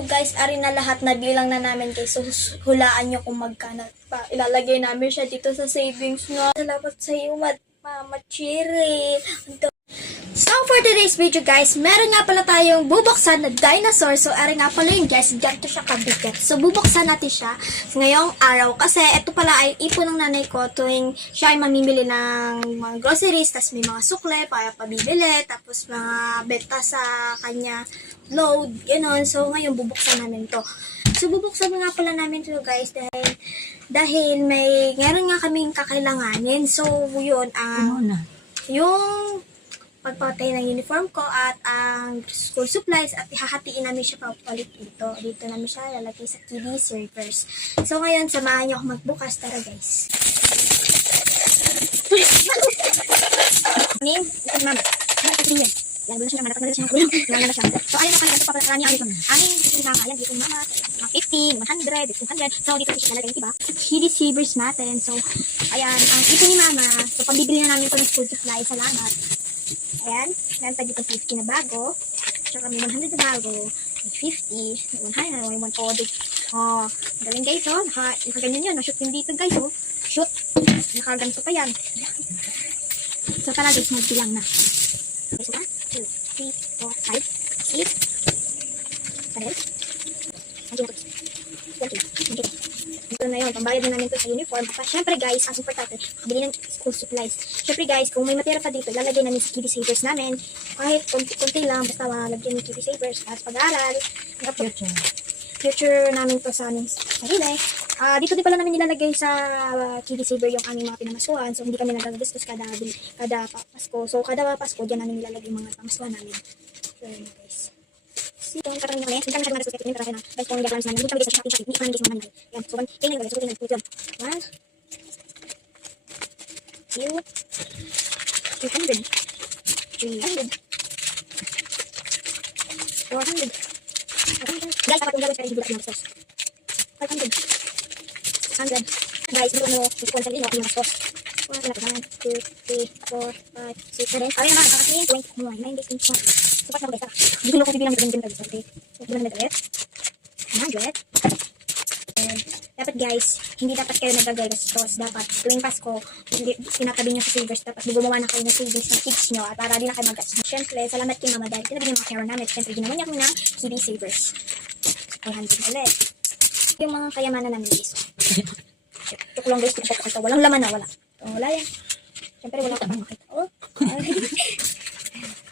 So guys, ari na lahat na bilang na namin guys. So hulaan nyo kung magkano pa. Ilalagay namin siya dito sa savings nyo. Salamat sa iyo, Mama Cherry. So for today's video guys, meron nga pala tayong bubuksan na dinosaur. So ari nga pala yun guys, ganito siya kabigat. So bubuksan natin siya ngayong araw. Kasi ito pala ay ipon ng nanay ko tuwing siya ay mamimili ng mga groceries. Tapos may mga sukle para pabibili. Tapos mga benta sa kanya load, gano'n. So ngayon bubuksan namin to. So bubuksan nga pala namin to guys dahil may meron nga kaming kakailanganin. So yun yung pagpatay ng uniform ko at ang school supplies at ihahatiin namin siya papalit dito. Dito namin siya lalagay sa TV servers. So ngayon, samahan niyo ako magbukas. Tara guys. Name, ito mama. Yan, wala siya naman. Wala siya naman. So ayun na pala, ito papalaan niya. Aming sinama. Yan, dito mama. 50, 100, 200. So dito siya lalagay, diba? TV servers natin. So, ayan, ang ito ni mama. So pambibili na namin ito ng school supplies. Salamat. Ayan, meron pa dito 50 na bago. Tsaka may 100 na bago. May 50, may 100, may 100. Oh, galing guys, oh. Nakaganyan yan. Shoot din dito guys, oh. Shoot. Nakaganto pa yan. So, tara guys, magbilang na. Okay, so 1, 2, 3, 4, 5, 6, 7, 8, 9, ito na yun, pambayad na namin ito sa uniform. At syempre guys, ang importante, bili ng school supplies. Syempre guys, kung may matira pa dito, lalagay namin sa TV savers namin. Kahit konti lang, basta malagyan ng TV savers. At pag-aaral, future namin to sa aming sarili. Dito din pala namin nilalagay sa TV saver yung aming mga pinamasuhan. So hindi kami nagagastos kada Pasko. So kada Pasko, dyan namin nilalagay yung mga pamasuhan namin. So yun guys. Kung katarin kami, hindi kami siya nag-resuscitate yung pera na guys, kung gagawin namin, hindi kami sa Shopee, hindi kami guys naman nila. Yan, so, tingnan guys, so tingnan guys, 1, 2, 300, 400. Guys, dapat kung gagawin sa rin, hindi namin sauce. 500, 600. Guys, hindi mo, hindi ko sa rin, yung sauce. 1, 2, 3, 4, 5, 6, 7. Kaya naman, kakasin, 20, 9, 10, 20. Supat na ako guys, hindi ko bilang ganyan guys. Okay, so bilang na ulit 100. And dapat guys, hindi dapat kayo nagagastos. Dapat tuwing Pasko, hindi tinatabi nyo sa savers. Dapat gumawa na kayo ng savings ng kids nyo at para di na kayo mag-gastos. Siyempre, salamat kay mama dahil tinabigyan mga pera namin. Siyempre, ginawa niya kami ng TV savers. 500 ulit. Yung mga kayamanan namin guys. Tukulong guys, ito walang laman na, wala. Wala yan. Siyempre, wala ka pang makita. Oh,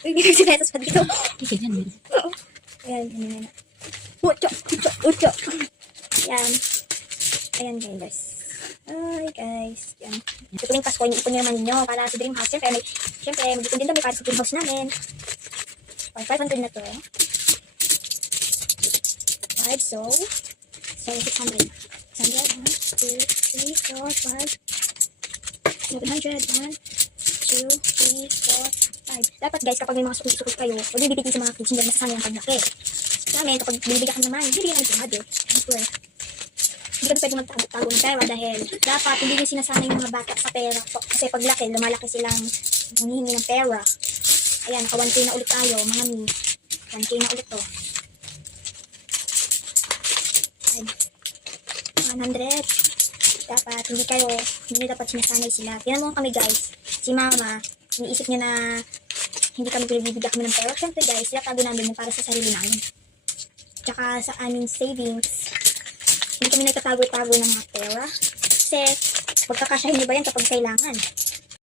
uy, hindi si Pesos pa dito. Oo. Ayan, ganyan na. Ucho. Ayan. Ayan guys. Ay guys. Ayan. Ito yung Pasko, ipon nyo naman ninyo para sa Dream House. Siyempre, mag-ipon din kami para sa Dream House namin. 500 na to. 5, so 600. 600, 1, 2, 3, 4, 5, 700, 1, 2, 3, 4, 5. Dapat guys, kapag may mga sukul kayo, huwag nyo bibitin sa mga kids, hindi masasama yung paglaki. Namin, kapag binibigyan ka naman, bibigyan namin sa budget. Hindi kami pwede magtago ng pera dahil dapat hindi nyo sinasanay yung mga bata sa pera. Kasi paglaki, lumalaki silang nangihingi ng pera. Ayan, naka 1K na ulit tayo, mga mi. 1K na ulit to. 100. Dapat, hindi dapat sinasanay sila. Tingnan mo kami guys, si mama, iniisip niya na hindi kami pinibigyan kami ng pera. Siyempre guys, tago namin para sa sarili namin. Tsaka sa aming savings, hindi kami nagtatago-tago ng mga pera. Kasi, pagkakasyahin nyo ba yan kapag kailangan?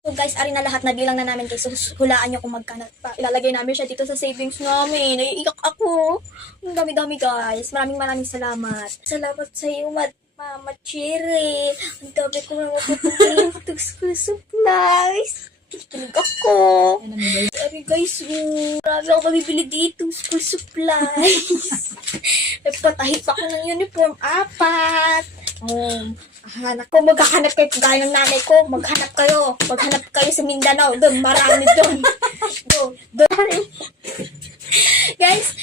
So guys, ari na lahat na bilang na namin guys. So hulaan nyo kung magkano pa. Ilalagay namin siya dito sa savings namin. Naiiyak ako. Ang dami-dami guys. Maraming salamat. Salamat sa iyo, Mama Cherry. Ang dami ko na mapupunta ng school supplies. Kikilig ako. Sorry guys, marami ako mabibili dito. School supplies. Nagpatahit pa ko ng uniform. 4. Maghahanap kayo gaya ng nanay ko. Maghanap kayo sa Mindanao. Doon, marami doon. Doon. Guys,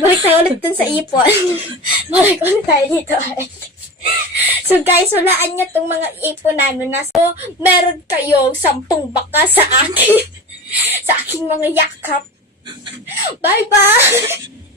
balik tayo ulit dun sa ipon. Balik ulit tayo dito. So guys, hulaan nyo itong mga ipon namin na. So, meron kayong 10 baka sa akin. Sa aking mga yakap. Bye-bye!